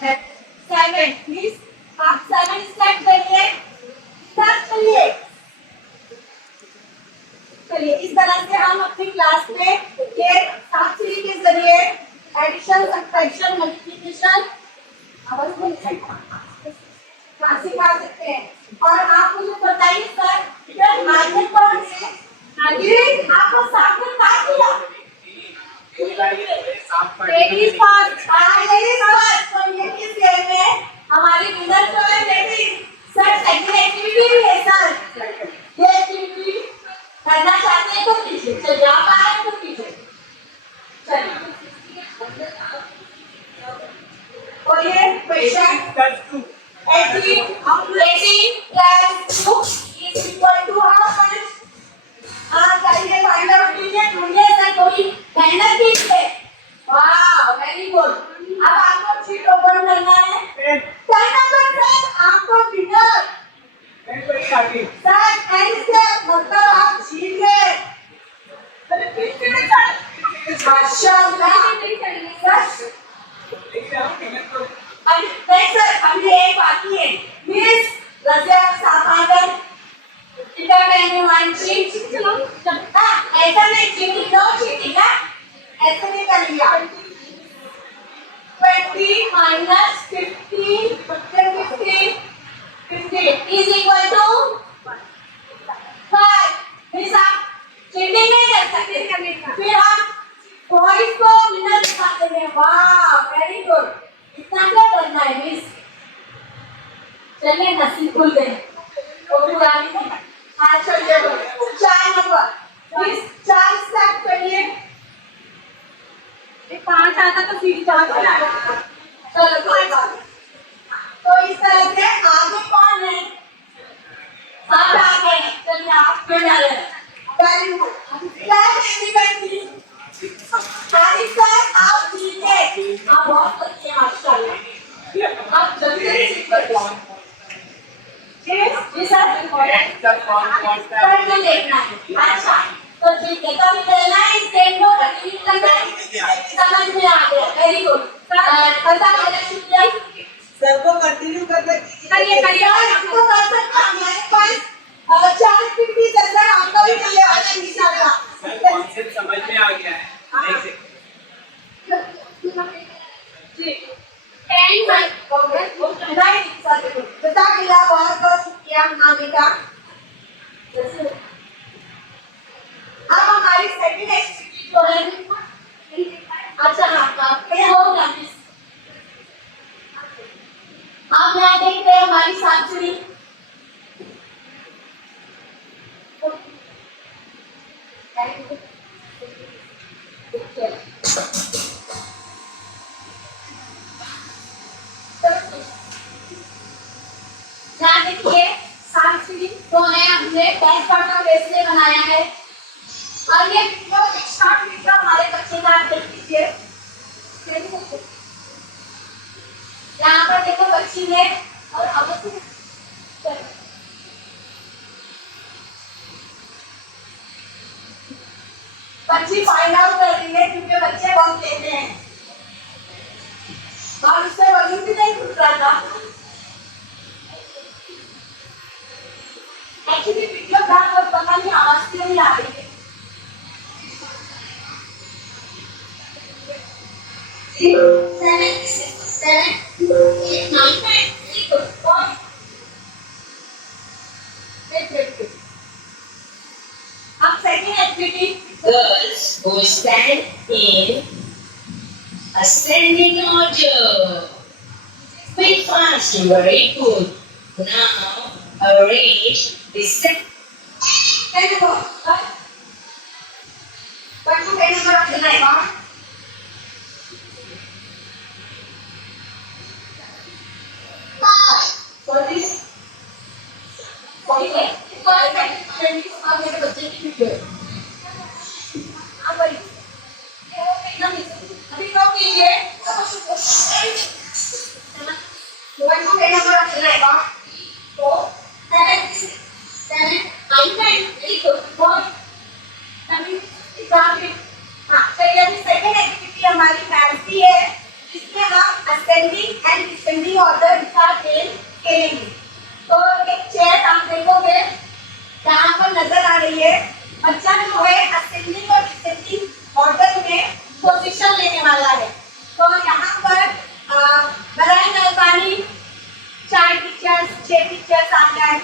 7 please आप 7 start करिए चलिए इस तरह से हम अपनी क्लास में ये साक्षरी के जरिए एडिशन सब्ट्रैक्शन मल्टीप्लिकेशन सिखा सकते हैं। और आप मुझे बताइए सर आगे कौन है? आगे आपको सामने क्या किया? लेडीज फर्स्ट तो ये किस गेम में हमारी विनर जो है लेडीज सर सेकंड एक्टिविटी भी है सर। ये एक्टिविटी करना चाहते हैं तो कीजिए। चलिए आप आए तो कीजिए। चलिए बोलिए question 18 plus 2 is equal to how much? करिए फाइंड आउट कीजिए ढूंढिए सर कोई मेहनत कीजिए। वाह वेरी गुड। अब आपको शीट ओपन करना है 10 नंबर सर आपको विनर सर एंड से मतलब आप जीत गए। माशाल्लाह सर अभी एक बाकी है मिस रज़िया साफागर इधर मैंने वन शीट ऐसा नहीं चीटिंग दो चीटिंग है ऐसे नहीं कर लिया 20 minus 15 is equal to 5। Miss आप चीटिंग नहीं कर सकते फिर आप बॉयज को विनर दिखाते हैं। वाह वेरी गुड। इतना क्या करना है मिस? चलिए नसीब खुल गए वो पुरानी थी। हाँ चलिए 4 नंबर मिस 4 स्टार्ट करिए। 5 आता तो सीधी 4 चलो कोई बात नहीं। तो इस तरह से आगे कौन है? आप आ गए। चलिए आप क्यों जा रहे हैं? Very good. आप जीते। आप बहुत अच्छे हैं माशाल्लाह। आप जल्दी से सीख कर जी सर पढ़ देखना है। अच्छा तो ठीक है तो अभी पहला है स्टेंडो रिपीट करना है समझ में आ गया। वेरी गुड पता मेरा शुक्रिया सर को कंटिन्यू करना करिए आपको कर सकता हमारे पास 4 एक्टिविटीज है सर आपका भी ये वाला इंशाल्लाह कॉन्सेप्ट समझ में आ गया है। जी 10 राइट सर जज़ाकल्लाह बहुत बहुत शुक्रिया आने का। अब हमारी सेकंड एक्टिविटी जो है अच्छा हाँ ये होगा मिस आप यहाँ देख रहे हैं हमारी साक्षरी यहाँ देखिए साक्षरी तो है हमने टेस्ट पेपर इसलिए बनाया है और ये वीडियो शॉर्ट वीडियो हमारे बच्चे का आप देख लीजिए। यहाँ पर देखो बच्ची ने और अब बच्ची फाइंड आउट कर रही है क्योंकि बच्चे बहुत लेते हैं और उससे वजन भी नहीं घुट रहा था। एक्चुअली वीडियो था और पता नहीं आवाज क्यों नहीं आ रही है। अब second activity Girls who stand in ascending order. Speak fast, very good. Now arrange the set. हमारी फैंसी है जिसमें हम असेंडिंग एंड से यहाँ पर नजर आ रही है, बच्चा जो है असेंडिंग और डिसेंडिंग ऑर्डर में पोजीशन लेने वाला है। तो यहाँ पर बराए मेहरबानी 4 टीचर्स 6 टीचर्स आ जाए,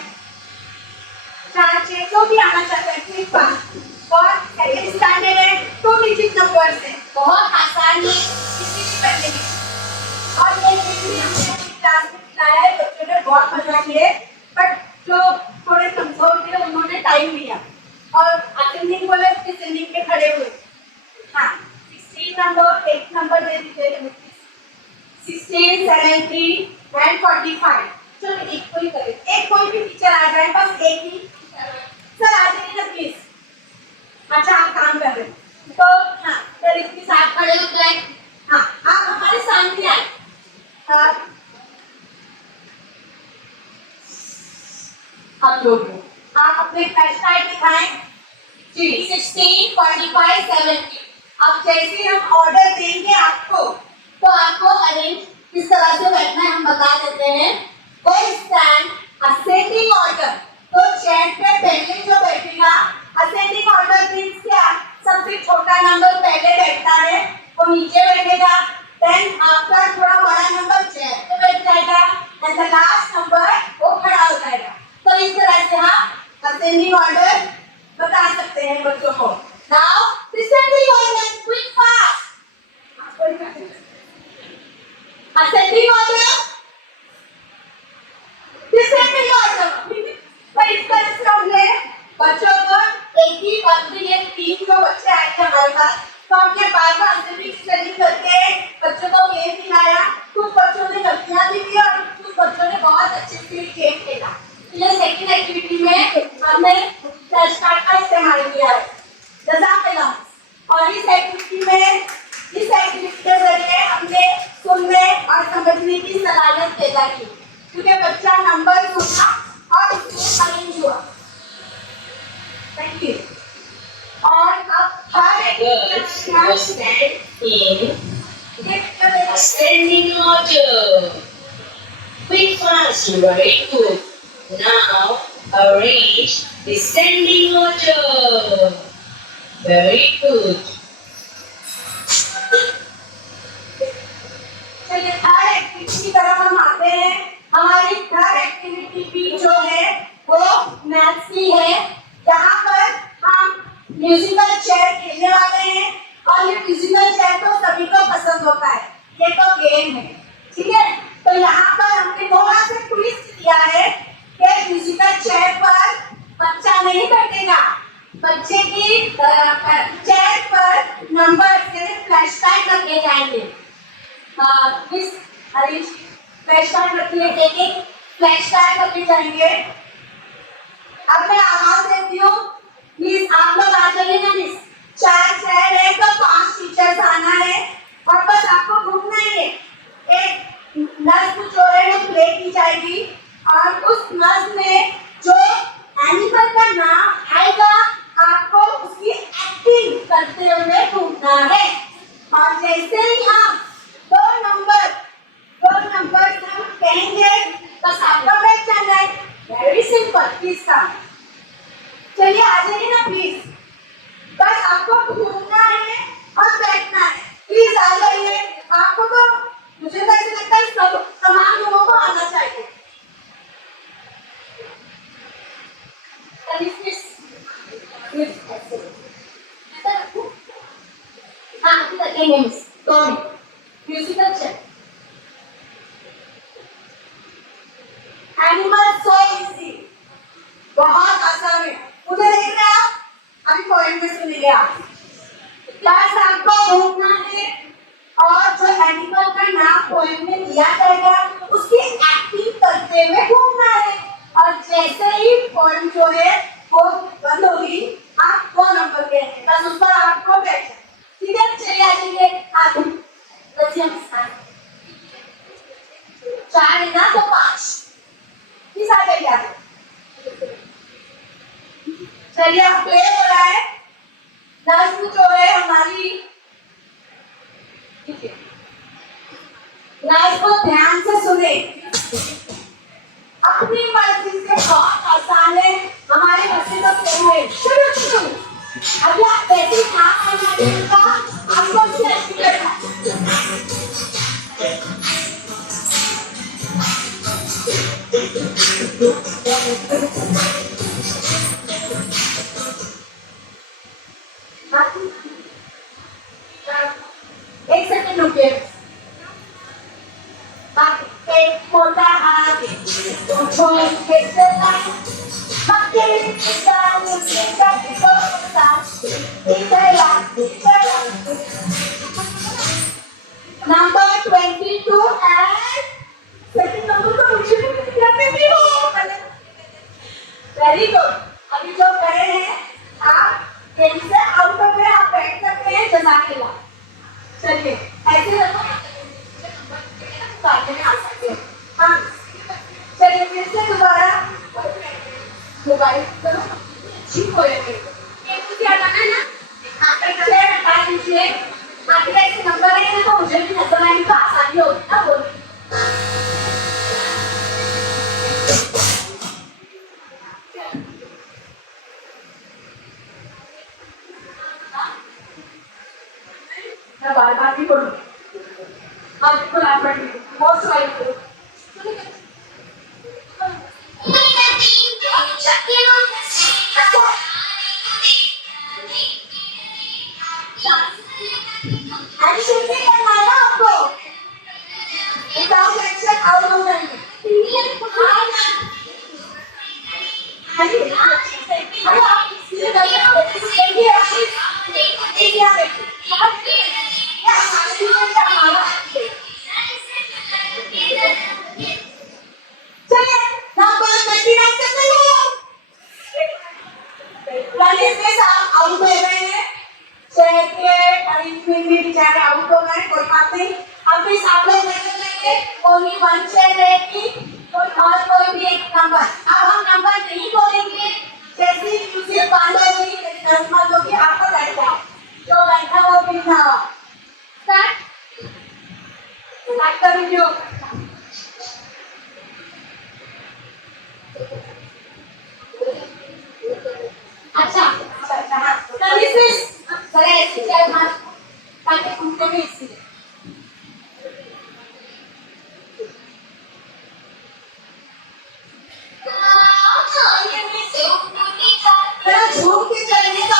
4 6 जो भी आना चाहते हैं प्लीज पास। और सेकंड स्टैंडर्ड है 2 डिजिट नंबर से, बहुत आसान है, किसी भी पढ़ने में। और ये भी हमने अपनी क्लास में सिखाया है, बच्चों ने बहुत मजा किया, बट जो थोड़े कमजोर थे उन्होंने टाइम लिया और अटेंडिंग बोले डिसेंडिंग पे खड़े हुए। हाँ 16 नंबर 1 नंबर दे दीजिए, 16 17 एंड 45। चलो एक कोई करे, एक कोई भी टीचर आ जाए, बस एक ही सर आ जाइए ना प्लीज। अच्छा आप काम कर रहे हैं तो हाँ सर इसके साथ खड़े हो जाए। हाँ आप हमारे सामने आए। आप लोग आप अपने फ्लैश कार्ड दिखाएं जी। 16 45 70। अब जैसे हम ऑर्डर देंगे आपको तो आपको अरेंज किस तरह से बैठना है हम बता देते हैं। वन स्टैंड असेंडिंग ऑर्डर, तो चेयर पे पहले जो बैठेगा, असेंडिंग ऑर्डर मींस क्या, सबसे छोटा नंबर पहले बैठता है वो नीचे बैठेगा, देन आपका थोड़ा बड़ा नंबर चेयर पे बैठ जाएगा एंड द लास्ट नंबर वो खड़ा हो जाएगा। तो इस तरह से हम असेंडिंग ऑर्डर बता सकते हैं बच्चों को। Now descending order, quick fast. Ascending order, descending order. तो इस तरह से हमने बच्चों को एक ही वक्त में ये 3 जो बच्चे आए थे हमारे पास, तो हमने बार-बार असेंडिंग डिसेंडिंग करके बच्चों को गेम खिलाया। कुछ बच्चों ने गलतियां भी की और कुछ बच्चों ने बहुत अच्छे से गेम खेला। ये सेकंड एक्टिविटी में हमने फ्लैश कार्ड का इस्तेमाल किया है। जज़ाकल्लाह। और इस एक्टिविटी के जरिए हमने सुनने और समझने की सलाहियत पैदा की, क्योंकि बच्चा नंबर सुना और उसमें अरेंज हुआ। Thank you. और अब हर Girls will stand in ascending order. Quick, fast, very good. Now arrange descending order. Very good. चलिए थर्ड एक्टिविटी की तरफ हम आते हैं। हमारी थर्ड एक्टिविटी भी जो है वो मैथ्स की है, जहाँ पर हम म्यूजिकल चेयर खेलने वाले हैं और ये म्यूजिकल चेयर तो सभी को पसंद होता है, ये तो गेम है, ठीक है। तो यहाँ पर हमने थोड़ा सा ट्विस्ट दिया है कि म्यूजिकल चेयर पर बच्चा नहीं बैठेगा, बच्चे की चेयर पर नंबर फ्लैश लाइट रखे जाएंगे। मिस हरीश फ्लैश कार्ड रखिए, एक फ्लैश कार्ड रखे जाएंगे। अब मैं आवाज देती हूँ, प्लीज आप लोग आ जाइए ना मिस। 4 चेयर है तो 5 टीचर्स आना है और बस आपको घूमना ही है। एक नज्म जो है वो प्ले की जाएगी और उस नज्म में जो एनिमल का नाम आएगा आपको उसकी एक्टिंग करते हुए घूमना है। और जैसे ही हम दो नंबर हम कहेंगे बस आपका बैठ जाना है। Very simple, please come. चलिए आ जाइए ना प्लीज, बस आपको घूमना है और बैठना है। प्लीज आ जाइए। आपको तो मुझे तो ऐसा लगता है सब तमाम लोगों को आना चाहिए। हाँ रखेंगे मिस। कौन musical chair animal so easy, बहुत आसान है। मुझे देख रहे हैं आप, अभी पॉइंट में सुनिए आप। बस आपको घूमना है और जो एनिमल का नाम पॉइंट में दिया जाएगा उसकी एक्टिंग करते हुए घूमना है। और जैसे ही पॉइंट जो है वो बंद होगी आप 2 नंबर के हैं, बस उस पर आपको बैठ जाए, ठीक है। चलिए आ जाइए आगे। हम 4 है ना तो 5 किस आ जाइए आगे। चलिए अब प्ले हो रहा है। नज्म जो है हमारी, नज्म को ध्यान से सुने, अपनी मर्जी से, बहुत आसान है। Very good. अभी जो करे हैं आप गेम से आउट हो गए, आप बैठ सकते हैं। जज़ाकल्लाह। चलिए ऐसे रखो, में आ सकते हो। हाँ चलिए फिर से दोबारा मोबाइल करो, ठीक हो जाएगा। ये मुझे हटाना है ना, आप एक शेयर हटा दीजिए। आपके ऐसे नंबर है ना, तो मुझे भी नजर आएंगे तो आसानी होगी ना बोलने। मैं बार बार भी बोलूँ, हाँ बिल्कुल आप पढ़िए, मोस्ट वेलकम। एक्शन से करना है ना आपको, विदाउट एक्शन आउट हो जाएंगे। अरे आप इसलिए देखिए चलिए नंबर 29 करते हैं। ललित में साहब आउट हो गए हैं, शहर के अरेंजमेंट में बेचारे आउट हो गए, कोई बात नहीं। अब भी आप लोग देखेंगे ओनली वन शेयर रहेगी, कोई भी एक नंबर। अब हम नंबर नहीं बोलेंगे, जैसे म्यूजिक बंद होगी, नजमत होगी, आपको बैठ जाओ, जो बैठा वो बिठा। स्टार्ट कर वीडियो। अच्छा ताकि उनको भी इसलिए झूम के चलने का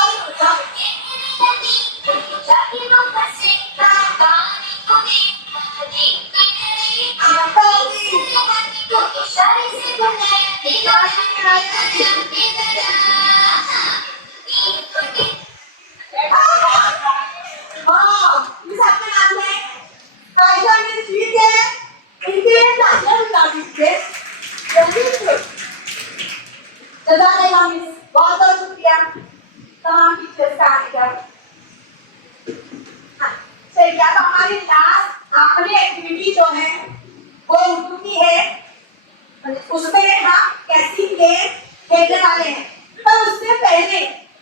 बहुत बहुत शुक्रिया तमाम टीचर्स का आने का। चलिए अब हमारी लास्ट आखिरी एक्टिविटी जो है वो उर्दू की है, उसमें हम कैसी गेम खेलने वाले हैं। पर उससे पहले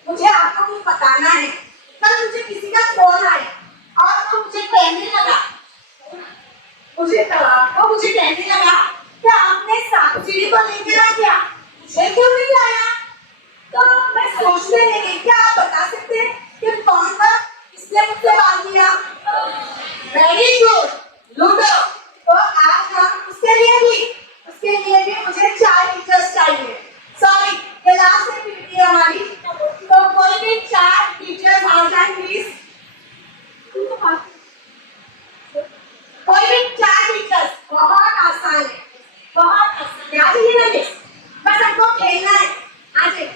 मुझे आपको कुछ बताना है। कल मुझे किसी का फोन आया और वो मुझे कहने लगा कि आपने सांप-सीढ़ी को लेकर आ गया, मुझे क्यों नहीं लाया? तो मैं सोचने लगी, क्या आप बता सकते हैं कि कौन था इसने मुझसे बात किया? Very good, ludo. तो आज हम उसके लिए भी मुझे 4 टीचर्स चाहिए। सॉरी, ये लास्ट एक्टिविटी है हमारी, तो कोई भी 4 टीचर्स आ जाए प्लीज। कोई भी 4 टीचर्स, बहुत आसान है, बहुत आसान है। आ जाइए ना मिस, बस हमको खेलना है, आ जाइए।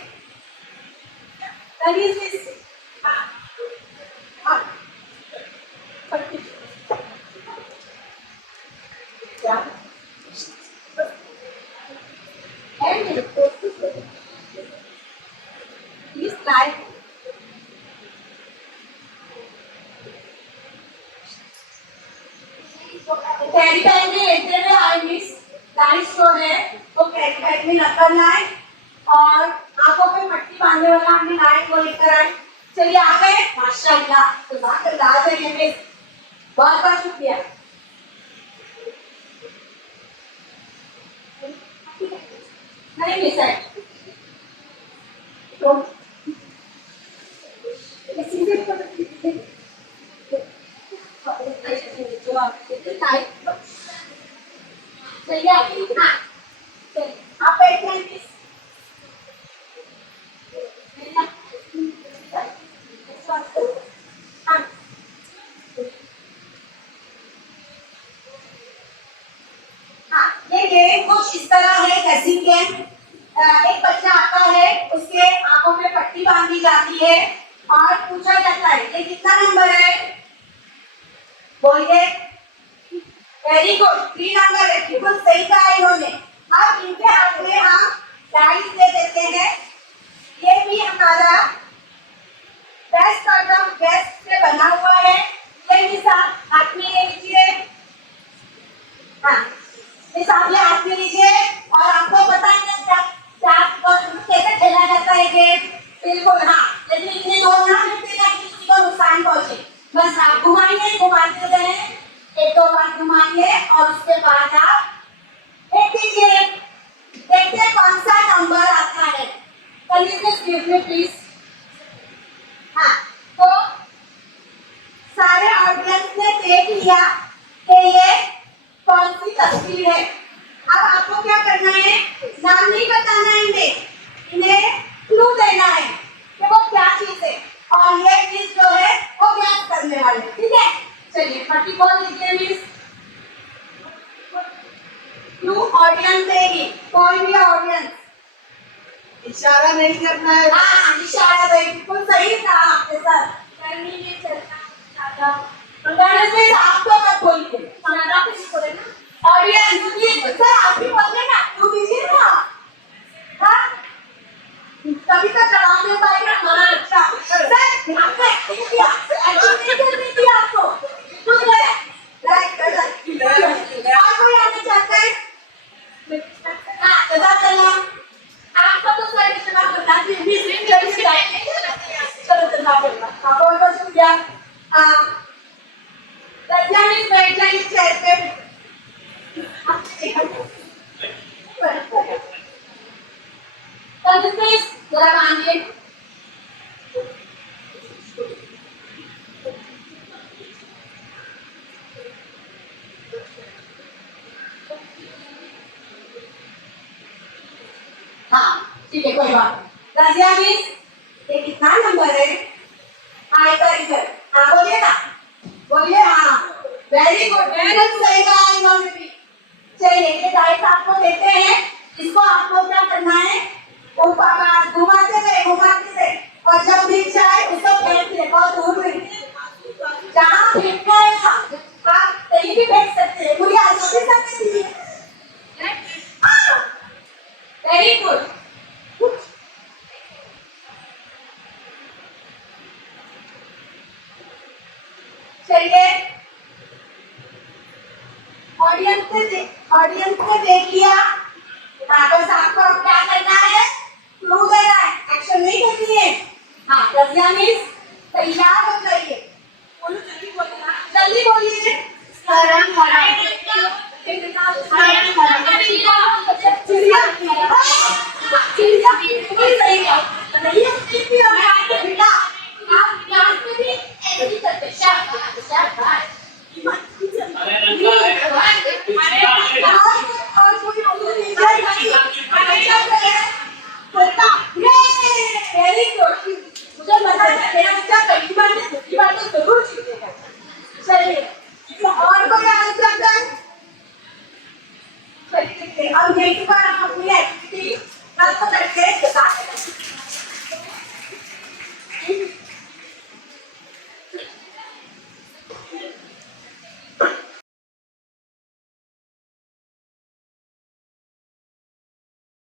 कैरी बैग में लेते हुए आए मिस, लाइट जो है वो कैरी बैग में रखकर लाए और आंखों पे पट्टी बांधने वाला हमने लाइट वो लेकर आए। चलिए आ गए, माशाल्लाह, जज़ाकल्लाह मिस, बहुत बहुत शुक्रिया। नहीं मिस है तो इसी से चलिए आप बैठ जाइए मिस। ये गेम कुछ इस तरह है, कैसी गेम, एक बच्चा आता है, उसके आंखों में पट्टी बांधी जाती है और पूछा जाता है ये कितना नंबर है, बोलिए। वेरी गुड, 3 नंबर है, बिल्कुल सही कहा इन्होंने। अब इनके हाथ में हम डाइस दे देते हैं। ये भी हमारा वेस्ट और वेस्ट से बना हुआ है। ये निशान हाथ में ले लीजिए। हाँ, निशान ये हाथ में लीजिए और आपको पता है क्या कैसे खेला जाता है गेम? बिल्कुल हाँ, लेकिन इतने जोर ना फेंकिएगा कि किसी को नुकसान पहुंचे। बस आप घुमाइए, घुमाते रहे, एक दो बार घुमाइए और उसके बाद आप फेंक दीजिए। देखते हैं कौन सा नंबर आता है। Can you just give me please? हाँ, तो सारे ऑडियंस ने देख लिया कि ये कौन सी तस्वीर है। अब आपको क्या करना है? नाम नहीं बताना है इन्हें क्लू देना है कि वो क्या चीज है और ये चीज जो है वो ज्ञात करने वाले। ठीक है, चलिए फटी बोल लीजिए मिस। क्लू ऑडियंस देगी, कोई भी ऑडियंस। इशारा नहीं करना है। हाँ, इशारा देगी, बिल्कुल सही कहा आपने सर। करनी नहीं चलता में आप तो मत बोलिए, हमारा कुछ बोले ना ऑडियंस। ये सर आप भी बोल ना, क्लू दीजिए ना। हाँ, तभी तो जवाब दे पाएगा हमारा बच्चा। सर आपको एक्टिंग किया, एक्टिंग करनी थी आपको। ठीक है, राइट। और कोई आगे चाहता है? हाँ, जज़ाकल्लाह। आपको तो सर इतना बता दी भी चलो जज़ाकल्लाह। आप बहुत शुक्रिया। रज़िया मिस बैठ जाइए चेयर पे। तब मिस जरा मानिए। हाँ ठीक है, कोई बात नहीं। रज़िया मिस ये कितना नंबर है? हाँ इधर। हाँ बोलिए ना, बोलिए। हाँ वेरी गुड, बिल्कुल सही कहा इन्होंने भी। चलिए ये डाइस आपको देते हैं, इसको आपको क्या करना है? ऊपर घुमाते रहे और जब दिख जाए उसको फेंक दे। बहुत दूर नहीं, जहाँ फेंकना है आप कहीं भी फेंक सकते हैं। मुझे आजमाते सकते दीजिए। Very good. चलिए ऑडियंस ने देख लिया। हाँ, बस आपको अब क्या करना है? क्लू देना है, एक्शन नहीं करनी है। हाँ रज़िया मिस तैयार हो जाइए। बोलो जल्दी बोलिए, जल्दी बोलिए। चिड़िया चिड़िया बिल्कुल सही है। नहीं भी हमें आपके बेटा आप क्लास में भी ऐसे ही करते। शाबाश शाबाश। और कोई नहीं वेरी गुड। मुझे पता है मेरा बच्चा पहली बार में दूसरी बार तो जरूर सीखेगा। चलिए और कोई आंसर कर। चलिए अब नेक्स्ट बार हम अपनी एक्टिविटी खत्म करके